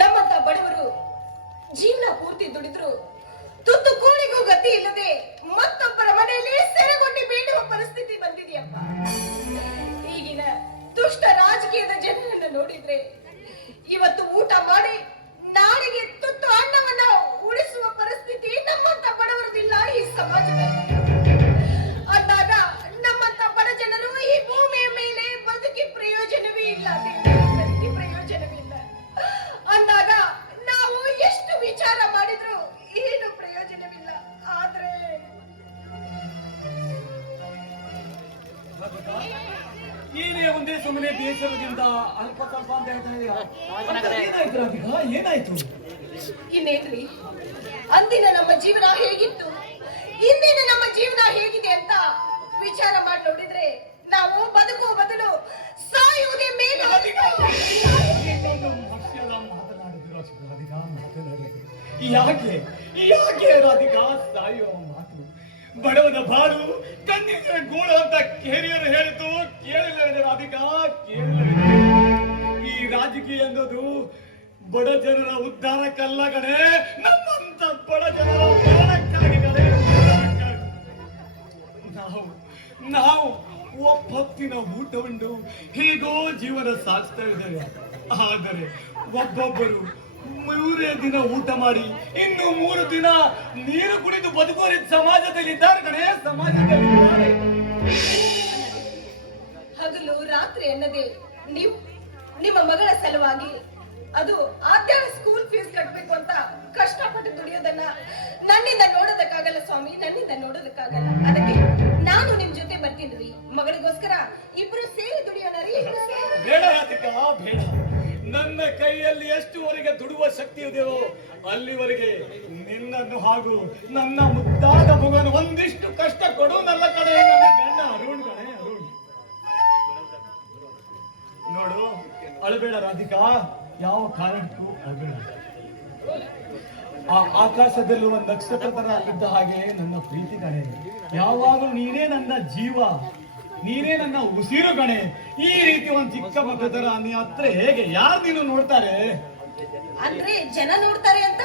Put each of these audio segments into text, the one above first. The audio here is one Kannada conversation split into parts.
ನಮ್ಮಂತ ಬಡವರು ಜೀವನ ಪೂರ್ತಿ ದುಡಿದ್ರು ತುತ್ತು ಕೂಳಿಗೂ ಗತಿ ಇಲ್ಲದೆ ಮತ್ತೊಬ್ಬರ ಮನೆಯಲ್ಲಿ ಸೆರೆಗೊಂಡು ಬೇಡುವ ಪರಿಸ್ಥಿತಿ ಬಂದಿದೆಯಪ್ಪ. ಈಗಿನ ದುಷ್ಟ ರಾಜಕೀಯದ ಜನರನ್ನು ನೋಡಿದ್ರೆ ಇವತ್ತು ಊಟ ಮಾಡಿ ನಾಳೆಗೆ ತುತ್ತು ಅನ್ನವನ್ನ ಉಳಿಸುವ ಪರಿಸ್ಥಿತಿ ನಮ್ಮಂತ ಬಡವರದಿಲ್ಲ ಈ ಸಮಾಜದಲ್ಲಿ. ಅಂದಾಗ ನಮ್ಮಂತ ಬಡ ಜನರು ಈ ಭೂಮಿಯ ಮೇಲೆ ಬದುಕಿ ಪ್ರಯೋಜನವೇ ಇಲ್ಲ, ಪ್ರಯೋಜನವಿಲ್ಲ. ಅಂದಾಗ ನಾವು ಎಷ್ಟು ವಿಚಾರ ಮಾಡಿದ್ರು ಏನು ಪ್ರಯೋಜನವಿಲ್ಲ. ಆದ್ರೆ ಏನೇ ಒಂದೇ ಸುಮ್ಮನೆ ಬೇಸರದಿಂದ ಅಲ್ಪ ಸ್ವಲ್ಪ ಅಂತ ಹೇಳ್ತಾ ಇದೀರಾ? ಏನಾಯ್ತು? ಇನ್ನೇನ್ರಿ, ಅಂದಿನ ನಮ್ಮ ಜೀವನ ಹೇಗಿತ್ತು, ಇಂದಿನ ನಮ್ಮ ಜೀವನ ಹೇಗಿದೆ ಅಂತ ವಿಚಾರ ಮಾಡಿ ನೋಡಿದ್ರೆ ನಾವು ಬದುಕುವ ಬದಲು ಸಾಯುವುದೇ ಮೇಲೆ. ಯಾಕೆ ಯಾಕೆ ರಾಧಿಕಾ ಸಾಯುವ ಮಾತು? ಬಡವನ ಬಾಳು ಕಣ್ಣಿನ ಗೂಡು ಅಂತ ಹಿರಿಯರು ಹೇಳಿದ್ದು ಕೇಳಿಲ್ಲ ರಾಧಿಕಾ, ಕೇಳಿಲ್ಲ. ಈ ರಾಜಕೀಯ ಅನ್ನೋದು ಬಡ ಜನರ ಉದ್ಧಾರಕ್ಕಲ್ಲ ಕಣೆ, ನಮ್ಮಂತ ಬಡ ಜನರ ಉದ್ಧಾರಕ್ಕಾಗಿ ಕಣೆ. ನಾವು ಒಬ್ಬೊತ್ತಿನ ಊಟವನ್ನು ಹೇಗೋ ಜೀವನ ಸಾಗಿಸ್ತಾ ಇದ್ದೇವೆ. ಆದರೆ ಒಬ್ಬೊಬ್ಬರು 3 ದಿನ ಊಟ ಮಾಡಿ ಇನ್ನು 3 ದಿನ ನೀರು ಕುಡಿದು ಬದುಕೋರಿ ಸಮಾಜದಲ್ಲಿ ಇದ್ದಾರೆ ಕಣೆ, ಸಮಾಜದಲ್ಲಿ. ಹಗಲು ರಾತ್ರಿ ಅನ್ನದೇ ನೀವು ನಿಮ್ಮ ಮಗಳ ಸಲುವಾಗಿ ಅದು ಆದ್ಯಾನ ಸ್ಕೂಲ್ ಫೀಸ್ ಕಟ್ಟಬೇಕು ಅಂತ ಕಷ್ಟಪಟ್ಟು ದುಡಿಯೋದನ್ನ ನನ್ನಿಂದ ನೋಡೋದಕ್ಕಾಗಲ್ಲ ಸ್ವಾಮಿ, ನನ್ನಿಂದ ನೋಡೋದಕ್ಕಾಗಲ್ಲ. ಅದಕ್ಕೆ ನಾನು ನಿಮ್ ಜೊತೆ ಬರ್ತಿದ್ವಿ, ಮಗಳಿಗೋಸ್ಕರ ಇಬ್ರು ಸೇರಿ ದುಡಿಯೋಣ ರೀ. ಬೇಡ ರಾಧಿಕಾ, ಬೇಡ. ನನ್ನ ಕೈಯಲ್ಲಿ ಎಷ್ಟುವರೆಗೆ ದುಡುವ ಶಕ್ತಿ ಇದೆಯೋ ಅಲ್ಲಿವರೆಗೆ ನಿನ್ನನ್ನು ಹಾಗೂ ನನ್ನ ಮುದ್ದಾದ ಮಗನ ಒಂದಿಷ್ಟು ಕಷ್ಟ ಕೊಡು. ನನ್ನ ಕಡೆ ನನ್ನ ಗಂಡ ಅರುಣ್ ಕಣೆ, ಅರುಣ್. ನೋಡು, ಅಳಬೇಡ ರಾಧಿಕಾ, ಯಾವ ಕಾರಣಕ್ಕೂ ಅಳಬೇಡ. ಆ ಆಕಾಶದಲ್ಲಿರುವ ನಕ್ಷತ್ರ ತರ ಇದ್ದ ಹಾಗೆ ನನ್ನ ಪ್ರೀತಿ ಕಣೆ. ಯಾವಾಗಲೂ ನೀನೇ ನನ್ನ ಜೀವ, ನೀನೇ ನನ್ನ ಉಸಿರು ಕಣೆ. ಈ ರೀತಿ ಒಂದು ಚಿಕ್ಕ ಮಕ್ಕಳ ತರ ನೀ ಹತ್ರ ಹೇಗೆ ಯಾರು ನೀನು ನೋಡ್ತಾರೆ? ಅಂದ್ರೆ ಜನ ನೋಡ್ತಾರೆ ಅಂತ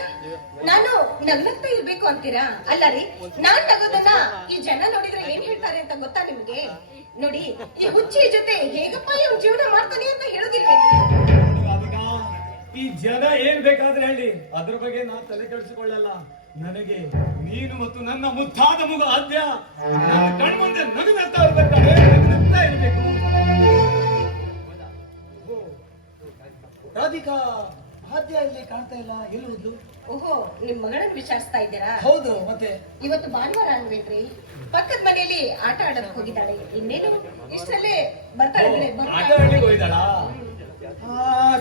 ನಾನು ನಗ್ನಗ್ತಾ ಇರ್ಬೇಕು ಅಂತೀರಾ? ಅಲ್ಲ ರೀ, ನಾನ್ ನಗೋದನ್ನ ಈ ಜನ ನೋಡಿದ್ರೆ ಏನ್ ಹೇಳ್ತಾರೆ ಅಂತ ಗೊತ್ತಾ ನಿಮ್ಗೆ? ನೋಡಿ, ಈ ಹುಚ್ಚಿ ಜೊತೆ ಹೇಗಪ್ಪ ಇವ್ನ ಜೀವನ ಮಾಡ್ತಾನೆ ಅಂತ ಹೇಳೋದಿಲ್ಲ. ಈ ಜನ ಏನ್ ಬೇಕಾದ್ರೆ ಹೇಳಿ, ಅದ್ರ ಬಗ್ಗೆ ನಾನು ತಲೆ ಕೆಡಿಸಿಕೊಳ್ಳಲ್ಲ. ನನಗೆ ನೀನು ಮತ್ತು ನನ್ನ ಮುದ್ದಾದ ಮಗ ಆದ್ಯ ಕಣ್ಮುಂದೆ ನಗುತ್ತಾ ಇರ್ಬೇಕಾದ್ರೆ ನಗುತ್ತಾ ಇರ್ಬೇಕು. ರಾಧಿಕಾ, ಆದ್ಯ ಇಲ್ಲಿ ಕಾಣ್ತಾ ಇಲ್ಲ, ಎಲ್ಲಿ? ಓಹೋ, ನಿಮ್ ಮಗಳನ್ನ ವಿಚಾರಿಸ್ತಾ ಇದ್ದೀರಾ? ಹೌದು, ಮತ್ತೆ ಇವತ್ತು ಭಾನುವಾರ ಅನ್ಬೇಕ್ರಿ, ಪಕ್ಕದ ಮನೆಯಲ್ಲಿ ಆಟ ಆಡಕ್ ಹೋಗಿದ್ದಾಳೆ. ಇನ್ನೇನು ಇಷ್ಟರಲ್ಲೇ ಬರ್ತಾಳೆ. ಆಟ ಆಡ್ಲಿಕ್ಕೆ ಹೋಗಿದ್ದಾಳಾ?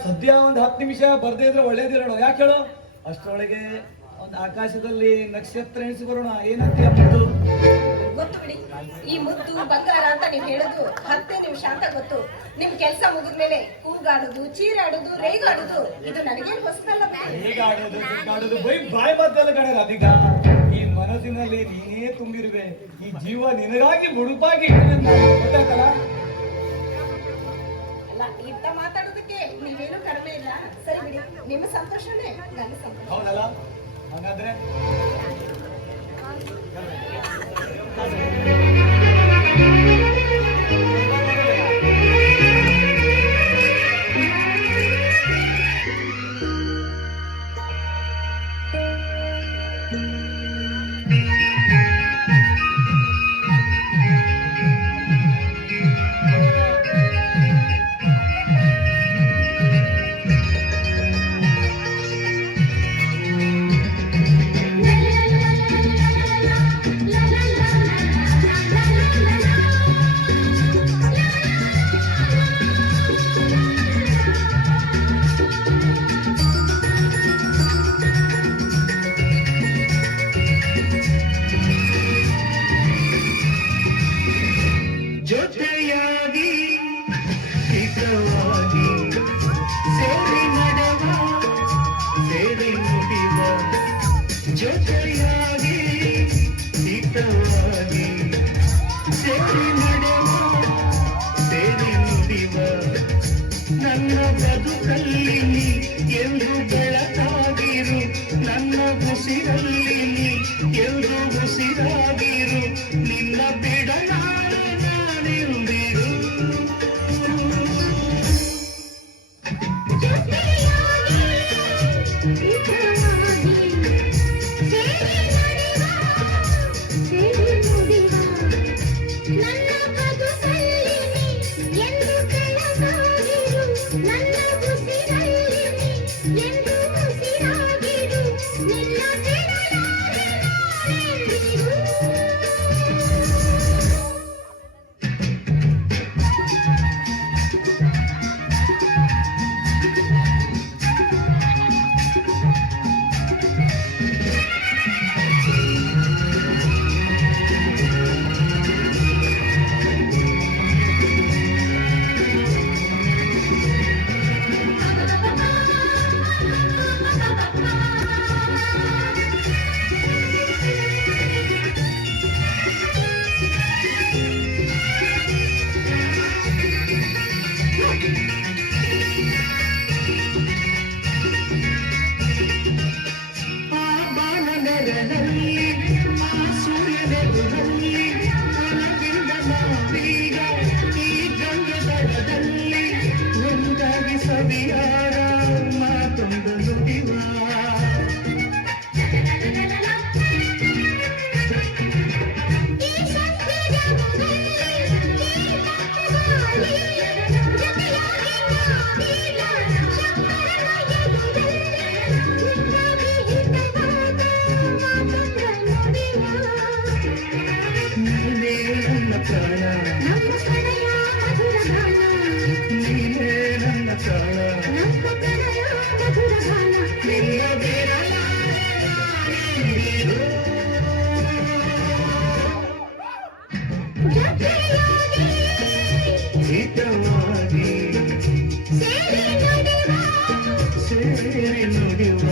ಸದ್ಯ ಒಂದು 10 ನಿಮಿಷ ಬರ್ದೇ ಇದ್ರೆ ಒಳ್ಳೇದಿರೋಣ. ಯಾಕೆ ಹೇಳು? ಅಷ್ಟರೊಳಗೆ ಒಂದು ಆಕಾಶದಲ್ಲಿ ನಕ್ಷತ್ರ ಎಣಿಸಿ ಬರೋಣ. ಏನಂತೀಯ? ಗೊತ್ತು ಬಿಡಿ, ಈ ಮುದ್ದು ಬಂಗಾರ ಅಂತ ನೀವ್ ಹೇಳೋದು 10 ನಿಮಿಷ ಅಂತ ಗೊತ್ತು. ನಿಮ್ ಕೆಲ್ಸ ಮುಗಿದ್ಮೇಲೆ ಕೂಗಾಡುದು, ಚೀರಾಡುದು, ರೇಗಾಡುದು ಇದು ನನಗೇನು ಹೊಸದಲ್ಲ. ರೇಗಾಡುದು ಬಾಯಿ ಮಾತಲ್ಲ ಕಣೆ ರಾಧಿಕಾ. ಈ ಮನಸ್ಸಿನಲ್ಲಿ ನೀನೇ ತುಂಬಿರುವೆ. ಈ ಜೀವ ನಿನಗಾಗಿ ಮುಡುಪಾಗಿ ಗೊತ್ತಾಯ್ತಲ್ಲ. ಅಲ್ಲ, ಇಂತ ಮಾತಾಡೋದಕ್ಕೆ ನೀವೇನು ಕಡಿಮೆ ಇಲ್ಲ. ಸರಿ ಬಿಡಿ, ನಿಮ್ಮ ಸಂತೋಷನೇ ನನ್ನ ಸಂತೋಷ. ಹೌದಲ್ಲ? ಹಾಗಾದ್ರೆ ಎಂದು ಬೆಳಕಾಗಿರು ನನ್ನ ಉಸಿರಲ್ಲಿ ನೀ ಎಂದು ಉಸಿರಾಗಿರು ನಿನ್ನ ಬಿಡಲಾರೆ ನಾನೆಂದಿರು ಸವಿಯಾರ ಮಾತೊಂದು ನುಡಿವ ನೀನೇ ನನ್ನ ಪ್ರಾಣ ನೀನೇ ನನ್ನ ಪ್ರಾಣ ನಿನ್ನ ಹಿತವಾಗಿ ಸೇರಿ ನುಡಿವ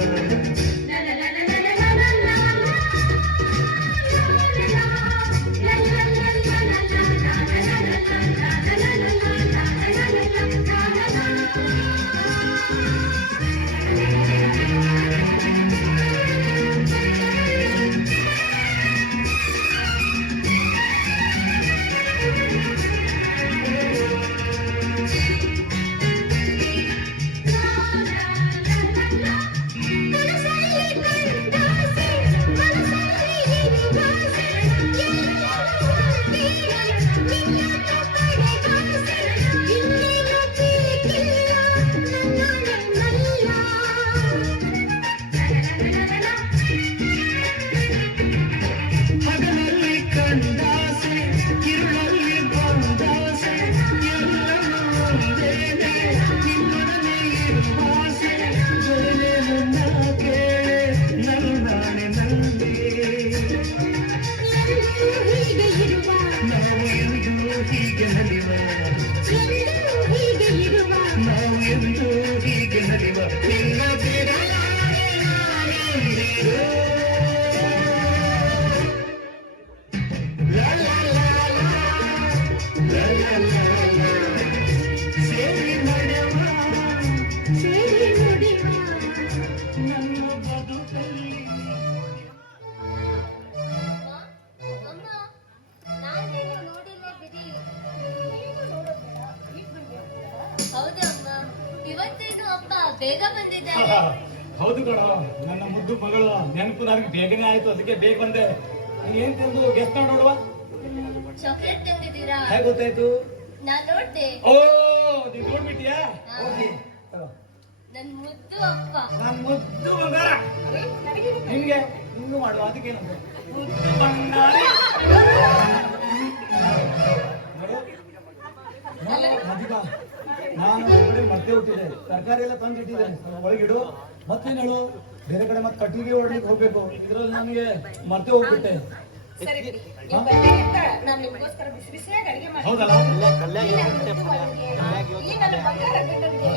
ಹಗಲಲ್ಲಿ ಕಂಡಾಸೆ ಕಿರುಳಲ್ಲಿ ಬಂದಾಸೆ ಎಲ್ಲವೂ ಒಂದೇನೆ ನಿನ್ನೊಡನೆ ಇರುವಾಸೆ ಜೊತೆಯನ್ನು ಕೇಳೆ ನಲ್ಲಾಣೆ ನಲ್ಲಿ ನಾವು ಎಂದು ಹೀಗೆ ನಲಿವ ನಾವು ಎಂದು ಹೀಗೆ ನಲಿವ ನಿನ್ನ ಬಿಡಲಾರೆ ನಾನೆಂದಿರು ಸೇರಿ ನಡೆವ ನನ್ನ ಬದುಕಲ್ಲಿ ಅಮ್ಮ, ನಾನೇನು ನೋಡಿಲ್ಲ ಬಿಡಿ. ಹೌದು ಅಮ್ಮ, ಇವತ್ತೇನು ಅಪ್ಪ ಬೇಗ ಬಂದಿದ್ದಾರೆ. ಹೌದು ಕಣ, ನನ್ನ ಮುದ್ದು ಮಗಳು ನೆನಪು ನನಗೆ ಬೇಗನೆ ಆಯ್ತು, ಅದಕ್ಕೆ ಬೇಗ ಬಂದೆ. ಏನ್ ತಿಂದು ಗೆಸ್ಟ್ ನೋಡುವ ಚಾಕ್ಲೇಟ್ ತಂದಿದ್ದೀರಾ? ಹೇಗೆ ಗೊತ್ತಾಯ್ತು? ನಾನ್ ನೋಡ್ದೆ. ಓ, ನೀನ್ ನೋಡ್ಬಿಟ್ಟಿಯಾ? ಓಕೆ, ತಗೋ. ನನ್ ಮುದ್ದು ಅಪ್ಪ. ನಾನ್ ಮುದ್ದು ಬಂಗಾರ ನಿನ್ಗೆ ಹಿಂಗು ಮಾಡುವ, ಅದಕ್ಕೇನಂದ್ರೆ ಮುದ್ದು ಬಂಗಾರ. ನೋಡು, ರಾಧಿಕಾ, ನಾನು ಹೊರಗಡೆ ಮರ್ತೆ ಹುಟ್ಟಿದೆ, ತರಕಾರಿ ಎಲ್ಲ ತಂದಿಟ್ಟಿದ್ದೇನೆ, ಒಳಗಿಡು. ಮತ್ತೇನು ಬೇರೆ ಕಡೆ ಮತ್ತೆ ಕಟ್ಟಿಗೆ ಹೊಡ್ಲಿಕ್ಕೆ ಹೋಗ್ಬೇಕು, ಇದ್ರಲ್ಲಿ ನನಗೆ ಮರ್ತೆ ಹೋಗ್ಬಿಟ್ಟೆ. ಸರಿ ಬಿಡಿ, ನೀವು ಬರ್ತೀನಿ ಅಂತ ನಾನು ನಿಮಗೋಸ್ಕರ ಬಿಸಿ ಬಿಸಿಯಾಗಿ ಅಡಿಗೆ ಮಾಡಿ ಹೌದಲ್ಲ? ಈ ನನ್ನ ಬಂಗಾರ ಗಂಡನಿಗೆ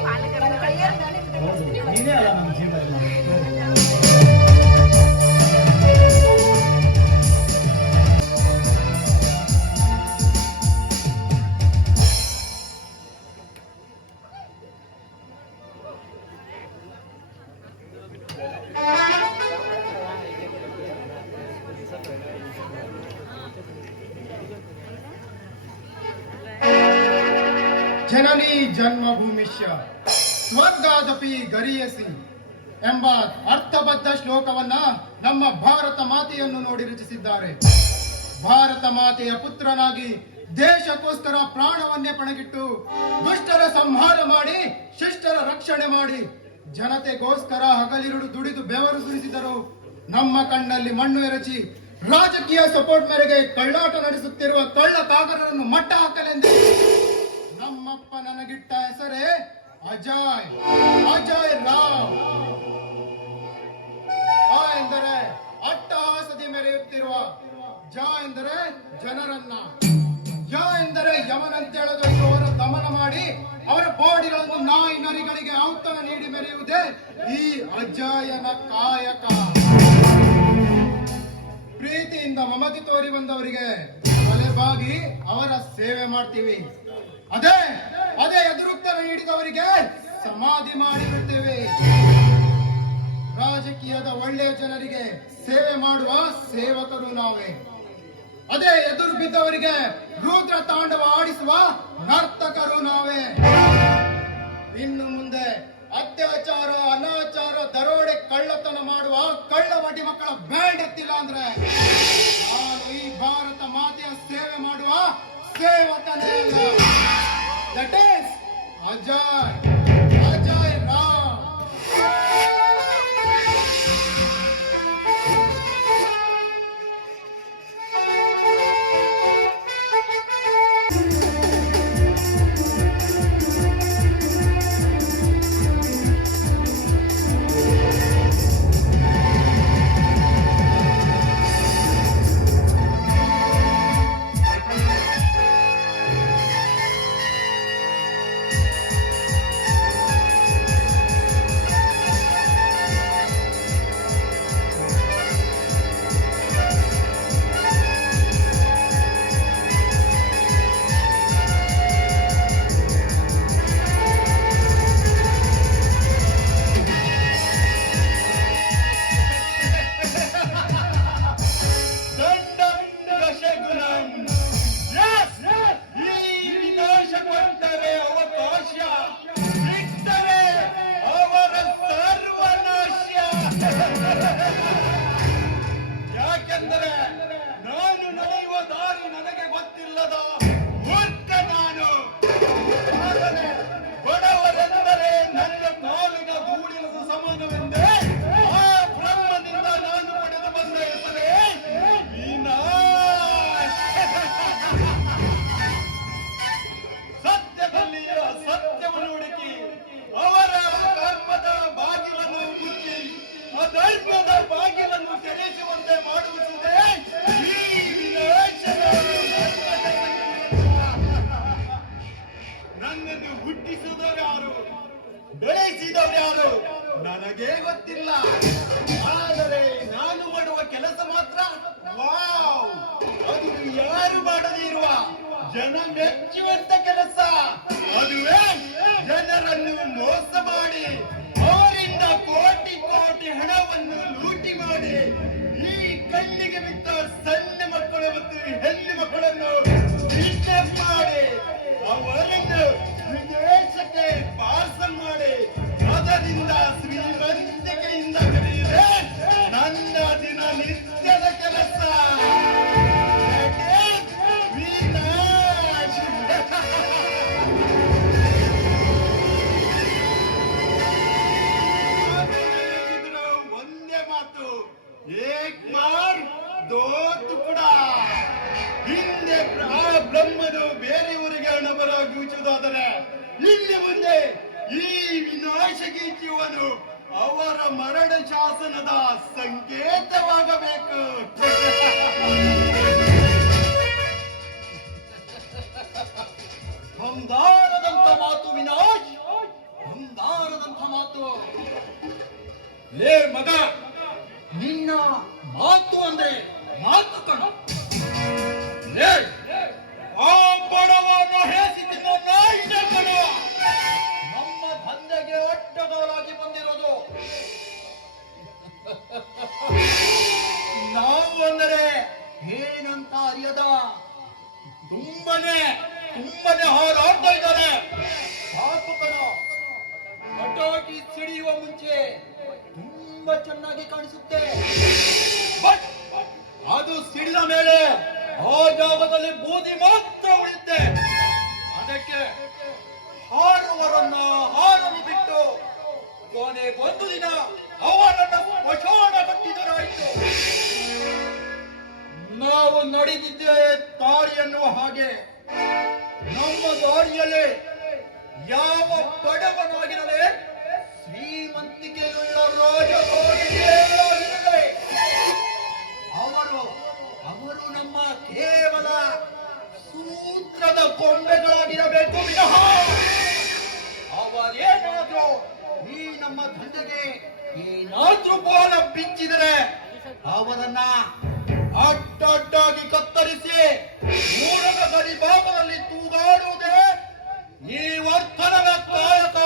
ನನ್ನ ಕೈಯಾರೆ ನಾನೇ ಊಟ ಮಾಡಿಸ್ತೀನಿ. ನೀನೇ ಅಲ್ಲ ನನ್ನ ಜೀವ ಎಲ್ಲ. ಜನನೀ ಜನ್ಮಭೂಮಿಷ್ಯ ಸ್ವರ್ಗಾದಪಿ ಗರಿಯಸಿ ಎಂಬ ಅರ್ಥಬದ್ಧ ಶ್ಲೋಕವನ್ನ ನಮ್ಮ ಭಾರತ ಮಾತೆಯನ್ನು ನೋಡಿ ರಚಿಸಿದ್ದಾರೆ. ಭಾರತ ಮಾತೆಯ ಪುತ್ರನಾಗಿ ದೇಶಕ್ಕೋಸ್ಕರ ಪ್ರಾಣವನ್ನೇ ಪಣಗಿಟ್ಟು ದುಷ್ಟರ ಸಂಹಾರ ಮಾಡಿ ಶಿಷ್ಟರ ರಕ್ಷಣೆ ಮಾಡಿ ಜನತೆಗೋಸ್ಕರ ಹಗಲಿರುಳು ದುಡಿದು ಬೆವರು ಸುರಿಸಿದರು. ನಮ್ಮ ಕಣ್ಣಲ್ಲಿ ಮಣ್ಣು ಎರಚಿ ರಾಜಕೀಯ ಸಪೋರ್ಟ್ ಮೇರೆಗೆ ಕಳ್ಳಾಟ ನಡೆಸುತ್ತಿರುವ ಕಳ್ಳ ಕಾಗರರನ್ನು ಮಟ್ಟ ಹಾಕಲೆಂದೇ ನಮ್ಮಪ್ಪ ನನಗಿಟ್ಟ ಹೆಸರೇ ಅಜಯ್ ಅಜಯ್ ರಾವ್. ಆ ಎಂದರೆ ಅಟ್ಟಹಾಸದಿ ಮೆರೆಯುತ್ತಿರುವ, ಜ ಎಂದರೆ ಜನರನ್ನ, ಯ ಎಂದರೆ ಯಮನಂತೆಳೆದೊಯ್ಯುವವರ ದಮನ ಮಾಡಿ ಅವರ ಬಾಡಿಗಳನ್ನು ನಾಯಿ ನರಿಗಳಿಗೆ ಔತಣ ನೀಡಿ ಮೆರೆಯುವುದೇ ಈ ಅಜಯನ ಕಾಯಕ. ಪ್ರೀತಿಯಿಂದ ಮಮತೆ ತೋರಿ ಬಂದವರಿಗೆ ತಲೆಬಾಗಿ ಅವರ ಸೇವೆ ಮಾಡ್ತೀವಿ. ಅದೇ ಅದೇ ಎದುರುತ್ತರ ನೀಡಿದವರಿಗೆ ಸಮಾಧಿ ಮಾಡಿಬಿಡ್ತೇವೆ. ರಾಜಕೀಯದ ಒಳ್ಳೆಯ ಜನರಿಗೆ ಸೇವೆ ಮಾಡುವ ಸೇವಕರು ನಾವೇ. ಅದೇ ಎದುರು ಬಿದ್ದವರಿಗೆ ರುದ್ರ ತಾಂಡವ ಆಡಿಸುವ ನರ್ತಕರು ನಾವೇ. ಇನ್ನು ಮುಂದೆ ಅತ್ಯಾಚಾರ, ಅನಾಚಾರ, ದರೋಡೆ, ಕಳ್ಳತನ ಮಾಡುವ ಕಳ್ಳ ಬಡ್ಡಿ ಮಕ್ಕಳ ಬ್ಯಾಂಡ್ ಎತ್ತಿಲ್ಲ ಅಂದ್ರೆ ನಾನು ಈ ಭಾರತ ಮಾತೆಯ ಸೇವೆ ಮಾಡುವ ಸೇವಕನೇ ಅಲ್ಲ. That is Ajay Ajay Rao. ಯಾಕೆಂದರೆ ನಾನು ನಡೆಯುವ ದಾರಿ ನನಗೆ ಗೊತ್ತಿಲ್ಲದ ಮೂರ್ಖ ನಾನು. ಆದರೆ ಬಡವರೆಂದರೆ ನನ್ನ ಕಾಲಿನ ಧೂಳಿನ ಸಮಾನವೆಂದೇ ಆ ಬ್ರಹ್ಮನಿಂದ ನಾನು ಪಡೆದು ಬಂದ ಹೆಸರೇ ವಿನಾಶ್. ಸತ್ಯದಲ್ಲಿಯ ಸತ್ಯವನ್ನು ಹುಡುಕಿ ಅವರ ಕರ್ಮದ ಬಾಗಿಲನ್ನು ಮುಚ್ಚಿ ಅಧರ್ಮದ ಬಾಗಿಲನ್ನು ತೆರೆಸುವಂತೆ ಮಾಡುವುದೇ ಈ ವಿನಾಶದ. ನನ್ನನ್ನು ಹುಟ್ಟಿಸಿದವರು ಯಾರು, ಬೆಳೆಸಿದವರು ಯಾರು ನನಗೇ ಗೊತ್ತಿಲ್ಲ. ಆದರೆ ನಾನು ಮಾಡುವ ಕೆಲಸ ಮಾತ್ರ ವಾವ್, ಅದು ಯಾರು ಮಾಡದೇ ಇರುವ ಜನ ಮೆಚ್ಚುವಂತ ಕೆಲಸ. ಅದುವೇ ಜನರನ್ನು ಮೋಸ ಮಾಡಿ ಅವರಿಂದ ಕೋಟಿ ಕೋಟಿ ಹಣವನ್ನು ಲೂಟಿ ಮಾಡಿ ಈ ಕಣ್ಣಿಗೆ ಬಿದ್ದ ಸಣ್ಣ ಮಕ್ಕಳು ಮತ್ತು ಹೆಣ್ಣು ಮಕ್ಕಳನ್ನು ಕಿಡ್ನಾಪ್ ಮಾಡಿ ಅವರನ್ನು ವಿದೇಶಕ್ಕೆ ಪಾರ್ಸಲ್ ಮಾಡಿ ಅದರಿಂದ ಶ್ರೀಮಂತಿಕೆಯಿಂದ ಕರೆಯುವುದೇ ನನ್ನ ದಿನ ನಿತ್ಯದ ಕೆಲಸ. ವಿನಾಶ್. ಒಂದೇ ಮಾತು, ಏಕ್ ಮಾರ್ ದೋ ತುಕುಡಾ. ಹಿಂದೆ ಆ ಬ್ರಹ್ಮನು ಬೇರೆಯವರಿಗೆ ಹಣಬರಾಗಿ ಉಚ್ಚುವುದಾದರೆ ಇಲ್ಲಿ ಮುಂದೆ ಈ ವಿನಾಶಗೀಚುವನು ಅವರ ಮರಣ ಶಾಸನದ ಸಂಕೇತವಾಗಬೇಕು. ಬಂದಾರದಂತ ಮಾತು ವಿನಾಶ್, ಬಂದಾರದಂತ ಮಾತು. ಲೇ ಮಗ, ನಿನ್ನ ಮಾತು ಅಂದ್ರೆ ಮಾತು ಕಣ. ಲೇ ಆ ಬಡವನ್ನು ಹೇಸಿ ತಿನ್ನೋ ನಾಯಿನ ಕಣ. ನಮ್ಮ ದಂಧೆಗೆ ಅಡ್ಡಗಾಲಾಗಿ ಬಂದಿರೋದು ನಾವು ಅಂದರೆ ಏನಂತ ಅರಿಯದ ತುಂಬನೇ ಹಾರಾಡ್ತಾ ಇದ್ದಾರೆ. ತುಂಬಾ ಚೆನ್ನಾಗಿ ಕಾಣಿಸುತ್ತೆ. ಬಟ್ ಅದು ಸಿಡಿದ ಮೇಲೆ ಆ ಜಾಗದಲ್ಲಿ ಬೂದಿ ಮಾತ್ರ ಉಳಿಯುತ್ತೆ. ಅದಕ್ಕೆ ಹಾರುವರನ್ನ ಹಾರಲು ಬಿಟ್ಟು ಕೊನೆಗೊಂದು ದಿನ ಅವರನ್ನು ಸ್ಮಶಾನ ಕಟ್ಟಿದರಾಯಿತು. ನಾವು ನಡೆದಿದ್ದೇ ದಾರಿ ಎನ್ನುವ ಹಾಗೆ ನಮ್ಮ ದಾರಿಯಲ್ಲಿ ಯಾವ ಬಡವನಾಗಿರಲಿ ಶ್ರೀಮಂತಿಕೆಯುಳ್ಳ ರಾಜಕಾರಣಿಗಳೇ ಅವರು ನಮ್ಮ ಕೇವಲ ಸೂತ್ರದ ಕೊಂಬೆಗಳಾಗಿರಬೇಕು ವಿನಃ ಅವರೇನಾದ್ರೂ ಈ ನಮ್ಮ ದಂಧೆಗೆ ಏನಾದ್ರೂ ಬಾಲ ಬಿಚ್ಚಿದರೆ ಅವರನ್ನ ಅಡ್ಡಡ್ಡಾಗಿ ಕತ್ತರಿಸಿ ಮೂಡದ ಗಡಿ ಭಾಗದಲ್ಲಿ ತೂಗಾಡುವುದೇ ಈ ವರ್ತನದ ಕಾಯಕ.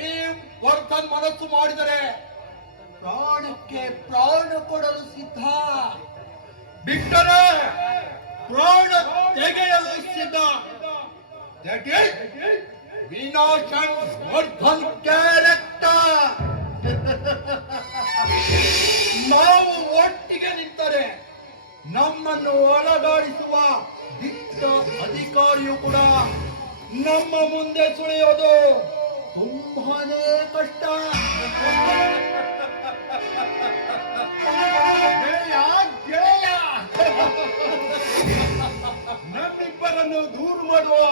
ಈ ವರ್ತನ್ ಮನಸ್ಸು ಮಾಡಿದರೆ ಪ್ರಾಣಕ್ಕೆ ಪ್ರಾಣ ಕೊಡಲು ಸಿದ್ಧ, ಬಿಟ್ಟರೆ ಪ್ರಾಣ ತೆಗೆಯಲು ಸಿದ್ಧ. That is Vinashan Vardhan character. ನಾವು ಒಟ್ಟಿಗೆ ನಿಂತರೆ ನಮ್ಮನ್ನು ಒಳಗಾಡಿಸುವ ದಿಟ್ಟ ಅಧಿಕಾರಿಯು ಕೂಡ ನಮ್ಮ ಮುಂದೆ ಸುಳಿಯೋದು ತುಂಬಾನೇ ಕಷ್ಟ. ನಮ್ಮಿಬ್ಬರನ್ನು ದೂರ ಮಾಡುವ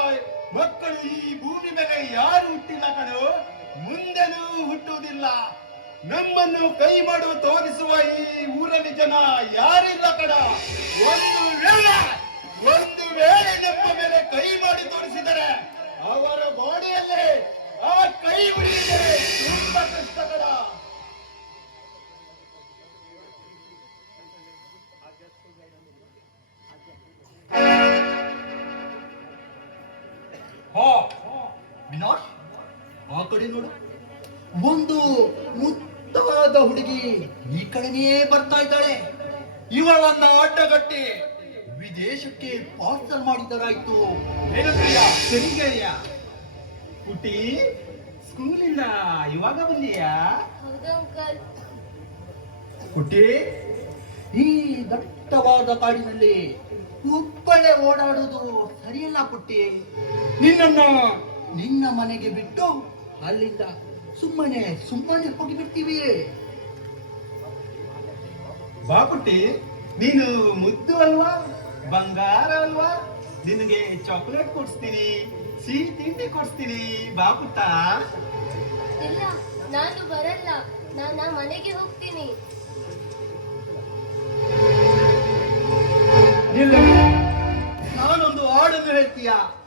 ಮಕ್ಕಳು ಈ ಭೂಮಿ ಮೇಲೆ ಯಾರು ಹುಟ್ಟಿಲ್ಲ ಕಣೋ, ಮುಂದೆನೂ ಹುಟ್ಟುವುದಿಲ್ಲ. ನಮ್ಮನ್ನು ಕೈ ಮಾಡುವ ತೋರಿಸುವ ಈ ಊರಲ್ಲಿ ಜನ ಯಾರಿಲ್ಲ ಕಣ. ಒಂದು ವೇಳೆ ನಮ್ಮ ಮೇಲೆ ಕೈ ಮಾಡಿ ತೋರಿಸಿದರೆ ಅವರ ಬಾಡಿಯಲ್ಲೇ ಆ ಕೈ ಉಳಿದರೆ ತುಂಬಾ ಕಷ್ಟ ಕಣ. ವಿನಾಶ್, ಆ ಕಡೆ ನೋಡು, ಒಂದು ಮುದ್ದಾದ ಹುಡುಗಿ ಈ ಕಡೆನೇ ಬರ್ತಾ ಇದ್ದಾಳೆ. ಇವಳನ್ನ ಅಡ್ಡಗಟ್ಟಿ ವಿದೇಶಕ್ಕೆ ಪಾರ್ಸಲ್ ಮಾಡಿದರಾಯ್ತು. ಏನಂತೀಯ? ಸರಿಗೆಯ ಪುಟ್ಟಿ, ಸ್ಕೂಲಿಂದ ಇವಾಗ ಬಂದೀಯಾ? ಹೌದು ಅಂಕಲ್. ಪುಟ್ಟಿ, ಈ ದಟ್ಟವಾದ ಕಾಡಿನಲ್ಲಿ ಒಬ್ಬಳೆ ಓಡಾಡುವುದು ಸರಿಯಲ್ಲ ಪುಟ್ಟಿ. ನಿನ್ನ ಮನೆಗೆ ಬಿಟ್ಟು ಅಲ್ಲಿಂದ ಸುಮ್ಮನೆ ಹೋಗಿ ಬಿಡ್ತೀವಿ. ಬಾ ಪುಟ್ಟಿ, ನೀನು ಮುದ್ದು ಅಲ್ವಾ, ಬಂಗಾರ ಅಲ್ವಾ, ನಿನಗೆ ಚಾಕ್ಲೇಟ್ ಕೊಡ್ಸ್ತೀನಿ, ಸಿಹಿ ತಿಂಡಿ ಕೊಡ್ಸ್ತೀನಿ. ಬಾ ಪುಟ್ಟ. ಇಲ್ಲ, ನಾನು ಬರಲ್ಲ. ನಾನು ಮನೆಗೆ ಹೋಗ್ತೀನಿ. ನಾನೊಂದು ಹಾಡನ್ನು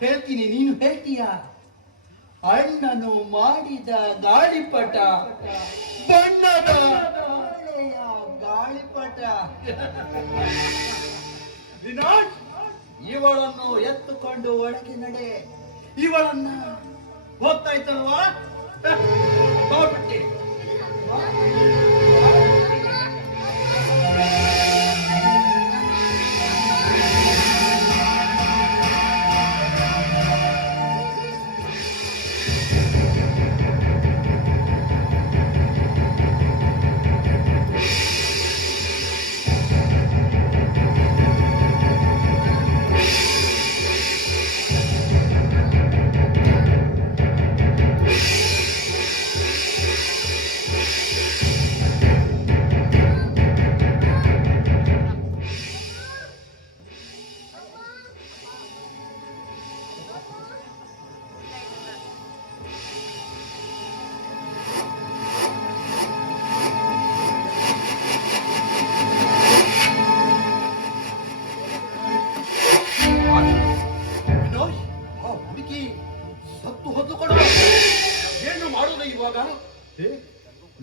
ಹೇಳ್ತೀನಿ, ನೀನು ಹೇಳ್ತೀಯ. ಅಣ್ಣನು ಮಾಡಿದ ಗಾಳಿಪಟ, ಬಣ್ಣದ ಹಳೆಯ ಗಾಳಿಪಟ. ವಿನಾಶ್, ಇವಳನ್ನು ಎತ್ತುಕೊಂಡು ಒಳಗೆ ನಡೆ. ಇವಳನ್ನ ಹೋಗ್ತಾಯ್ತಲ್ವಾ? ಹೋಗ್ಬಿಟ್ಟೆ.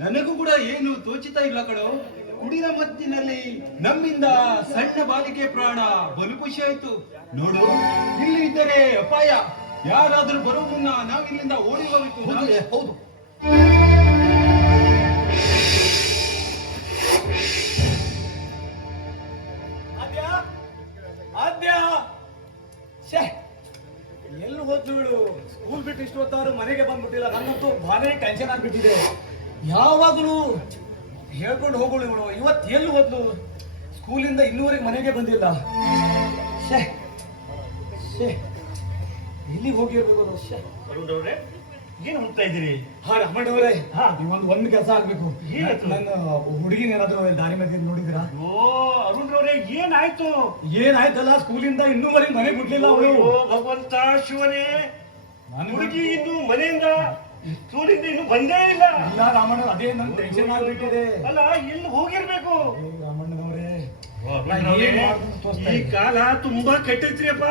ನನಗೂ ಕೂಡ ಏನು ತೋಚಿತಾ ಇಲ್ಲ ಕಣೋ. ಕುಡಿನ ಮತ್ತಿನಲ್ಲಿ ನಮ್ಮಿಂದ ಸಣ್ಣ ಬಾಲಿಕೆ ಪ್ರಾಣ ಬಲು ಖುಷಿ ಆಯ್ತು. ನೋಡು, ಇಲ್ಲಿ ಇದ್ದರೆ ಅಪಾಯ. ಯಾರಾದ್ರೂ ಬರೋ ಮುನ್ನ ನಾವಿಲ್ಲಿಂದ ಓಡಿ ಹೋಗಬೇಕು. ಹೌದು. ಎಲ್ಲಿ ಹೋದ್ಳು? ಸ್ಕೂಲ್ ಬಿಟ್ಟು ಇಷ್ಟು ಹೊತ್ತಾರು ಮನೆಗೆ ಬಂದ್ಬಿಟ್ಟಿಲ್ಲ. ನನ್ನಂತೂ ಭಾರಿ ಟೆನ್ಷನ್ ಆಗ್ಬಿಟ್ಟಿದೆ. ಯಾವಾಗಲೂ ಹೇಳ್ಕೊಂಡು ಹೋಗೋಳು ಇವಳು. ಇವತ್ತು ಎಲ್ಲಿ ಹೋದ್ಲು? ಸ್ಕೂಲಿಂದ ಇನ್ನೂವರೆಗೆ ಮನೆಗೆ ಬಂದಿಲ್ಲ. ಶೇ ಶೇ ಎಲ್ಲಿಗೆ ಹೋಗಿರ್ಬೇಕು ಅದು? ಶೇ ಅರುಣ್ ಅವ್ರೆ ಏನ್ ಹೋಗ್ತಾ ಇದ್ದೀರಿ? ಹಾ ರಮಣವ್ರೆ, ಹಾ. ಒಂದು ಕೆಲಸ ಆಗ್ಬೇಕು. ಏನಾಯ್ತು? ನನ್ನ ಹುಡುಗಿನ ಏನಾದ್ರು ದಾರಿ ಮಧ್ಯೆ ನೋಡಿದಿರಾ? ಓ ಅರುಣ್ ಅವ್ರೆ ಏನಾಯ್ತು? ಏನಾಯ್ತಲ್ಲ, ಸ್ಕೂಲಿಂದ ಇನ್ನೂವರೆಗೆ ಮನೆ ಬಿಡ್ಲಿಲ್ಲ ಅವಳು. ಅಯ್ಯೋ, ಭಗವಂತ ಶಿವನೇ, ಹುಡುಗಿ ಇನ್ನು ಮನೆಯಿಂದ ಸ್ಕೂಲಿಂದ ಇನ್ನು ಬಂದೇ ಇಲ್ಲ. ಇಲ್ಲ ರಾಮಣ್ಣ, ಅದೇ ನನ್ ಟೆನ್ಷನ್ ಆಗ್ಬಿಟ್ಟಿದೆ. ಅಲ್ಲ ಎಲ್ಲಿ ಹೋಗಿರ್ಬೇಕು? ಏ ರಾಮಣ್ಣನವ್ರೆ, ಅರುಣ್ ಅವ್ರೆ, ಈ ಕಾಲ ತುಂಬಾ ಕೆಟ್ಟೈತ್ರಿ ಅಪ್ಪ.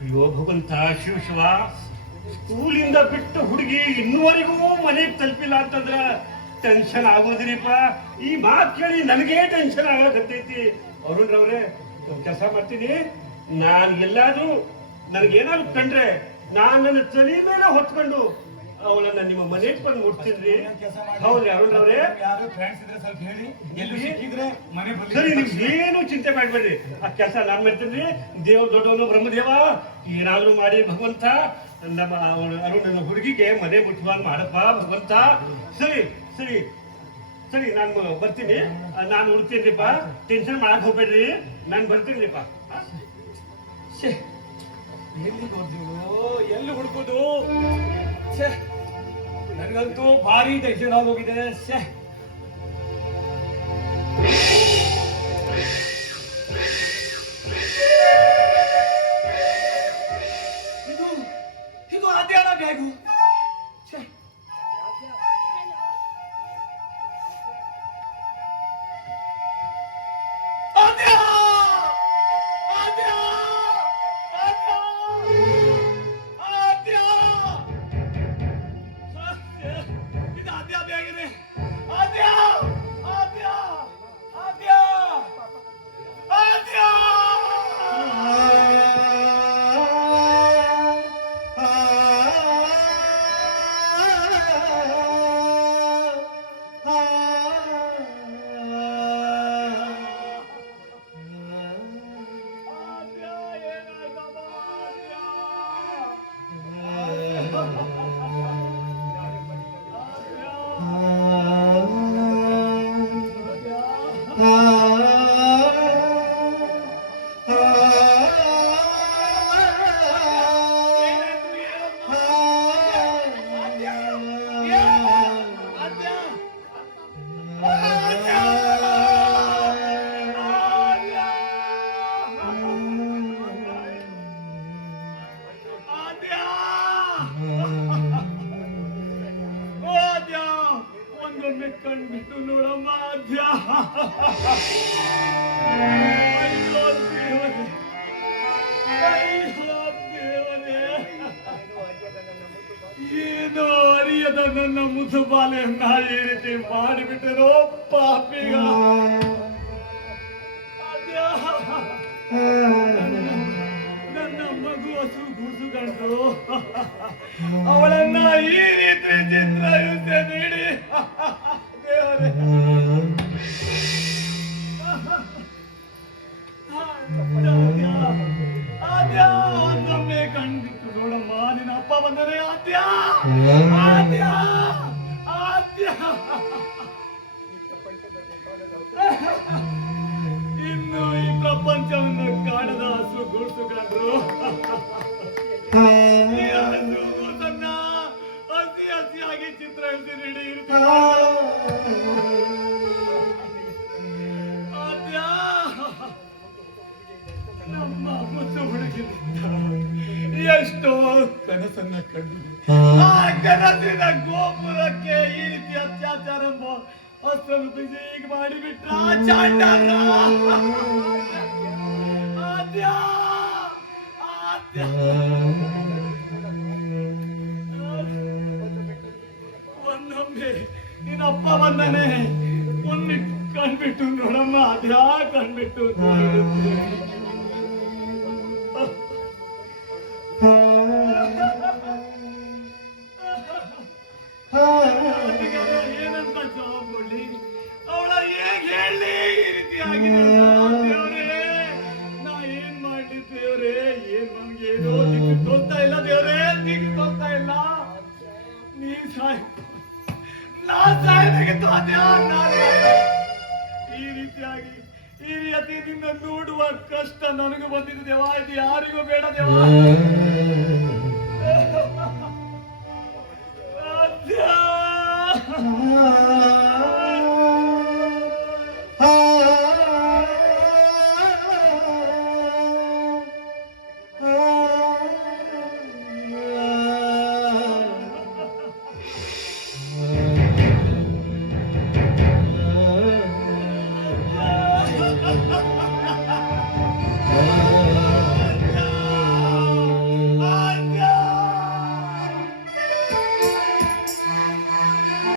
ಅಯ್ಯೋ ಭಗವಂತ ಶಿವ, ಸ್ಕೂಲಿಂದ ಬಿಟ್ಟು ಹುಡುಗಿ ಇನ್ನುವರೆಗೂ ಮನೆಗೆ ತಲುಪಿಲ್ಲ ಅಂತಂದ್ರ ಟೆನ್ಷನ್ ಆಗೋದ್ರಿಪ್ಪ. ಈ ಮಾತು ಕೇಳಿ ನನಗೇ ಟೆನ್ಷನ್ ಆಗಕತ್ತೈತಿ. ಅರುಣ್ ರವ್ರೆ, ಒಂದ್ ಕೆಲಸ ಮಾಡ್ತೀನಿ, ನಾನ್ ಎಲ್ಲಾದ್ರೂ ನನಗೇನಾದ್ರು ಕಂಡ್ರೆ ನಾನ್ ನನ್ನ ತಲೆ ಮೇಲೆ ಹೊತ್ಕೊಂಡು ಅವಳನ್ನ ನಿಮ್ಮ ಮನೆಗೆ ಬಂದು ಮುಟ್ತೀನಿ. ಹೌದ್ರಿ ಅರುಣ್ ರವ್ರೆ? ಯಾರು ಫ್ರೆಂಡ್ಸ್ ಇದ್ರೆ ಸ್ವಲ್ಪ ಹೇಳಿ, ಎಲ್ಲಿ ಸಿಕ್ಕಿದ್ರೆ ಮನೆ ಸರಿ, ನೀವು ಏನು ಚಿಂತೆ ಮಾಡ್ಬೇಡ್ರಿ. ಆ ಕೆಲಸ ನಾನ್ ಮಾಡ್ತೀನಿ. ದೇವ ದೊಡ್ಡವನು ಬ್ರಹ್ಮದೇವ, ಏನಾದ್ರೂ ಮಾಡಿ ಭಗವಂತ ನಮ್ಮ ಅರುಣನ ಹುಡುಗಿಗೆ ಮನೆ ಮುಟ್ಟುವಾಗ ಮಾಡಪ್ಪ ಭಗವಂತ. ಸರಿ ಸರಿ ಸರಿ, ನಾನು ಬರ್ತೀನಿ. ನಾನು ಹುಡ್ತೀನಿಪ್ಪ, ಟೆನ್ಷನ್ ಮಾಡಕ್ ಹೋಗ್ಬೇಡ್ರಿ, ನಾನು ಬರ್ತೀನಿಪ್ಪ. ಎಲ್ಲಿ ಎಲ್ಲಿ ಹುಡುಕೋದು? ನನಗಂತೂ ಭಾರಿ ಟೆನ್ಷನ್ ಆಗೋಗಿದೆ. ಇದು ಅದ್ಯಾಣ ಬ್ಯಾಗು? ಒಂದೊಮ್ಮೆ ಕಣ್ಬಿಟ್ಟು ನೋಡಮ್ಮ ಅದ್ಯ. ಅಯ್ಯೋ ದೇವರೇ, ಅಯ್ಯೋ ದೇವರೇ, ಏನು ಅರಿಯದ ನನ್ನ ಮುದ್ದು ಬಾಲೆಯನ್ನ ಈ ರೀತಿ ಮಾಡಿಬಿಟ್ಟರೋ ಪಾಪಿಗ. ಅದ್ಯ, ನನ್ನ ಮಗು ಹಸು ಗೂಸುಗಂಡು ಅವಳನ್ನ ಈ ರೀತಿ ಚಿತ್ರ ಹಿಂಸೆ ನೀಡಿ ದೇವರೇ. ಆದ್ಯ, ಒಂದೊಮ್ಮೆ ಕಣ್ಬಿಟ್ಟು ನೋಡಮ್ಮ, ನಿನ್ನ ಅಪ್ಪ ಬಂದರೆ. ಆದ್ಯ ಆದ್ಯ ಆದ್ಯ, ಇನ್ನು ಈ ಪ್ರಪಂಚವನ್ನು ಕಾಣದ ಹಸು ಗೂಸುಗಂಡ್ರು ತನ್ನ ಹಸಿ ಹಸಿಯಾಗಿ ಚಿತ್ರ ಹಿಂಸೆ ನೀಡಿ ಆದ್ಯ, ನಮ್ಮ ಮುದ್ದು ಹುಡುಗಿನಿಂದ ಎಷ್ಟೋ ಕನಸನ್ನ ಕಂಡಿದೆ. ಆ ಕನಸಿನ ಗೋಪುರಕ್ಕೆ ಈ ರೀತಿ ಅತ್ಯಾಚಾರ ಅಸ್ತ್ರನು ಬಿಸಿ ಈಗ ಮಾಡಿಬಿಟ್ರ ಚಾಂಡಾಲ. ಆದ್ಯ ಆದ್ಯ, ಒಂದೊಮ್ಮೆ ನಿನ್ನಪ್ಪ ಬಂದನೆ, ಒಮ್ಮೆ ಕಣ್ಬಿಟ್ಟು ನೋಡಮ್ಮ ಆದ್ಯ, ಕಣ್ಬಿಟ್ಟು ಏನಂತ ಜವಾಬ್ ಕೊಡ್ಲಿ? ಅವಳ ಹೇಗ್ ಹೇಳಿ ಈ ರೀತಿ ಆಗಿದೆ? ದೇವ್ರೇ, ನಾ ಏನ್ ಮಾಡ್ಲಿ ದೇವ್ರೇ? ನನ್ಗೆ ಏನೋ ದಿಕ್ಕು ತೋರ್ತಾ ಇಲ್ಲ ದೇವ್ರೇ, ದಿಕ್ಕು ತೋರ್ತಾ ಇಲ್ಲ. ನೀ ಸಾಯ್ ನಾನ್ ಸಾಯ್ಬೇಕಿತ್ತು ಅದ್ಯಾ, ನಾನ್ ಸಾಯ್ಬೇಕು. ಈ ರೀತಿಯಾಗಿ ಈ ರೀತಿಯಿಂದ ನೋಡುವ ಕಷ್ಟ ನನಗೂ ಬಂದಿದ್ದು ದೇವಾ, ಇದು ಯಾರಿಗೂ ಬೇಡ ದೇವಾ. ಅದ್ಯಾ.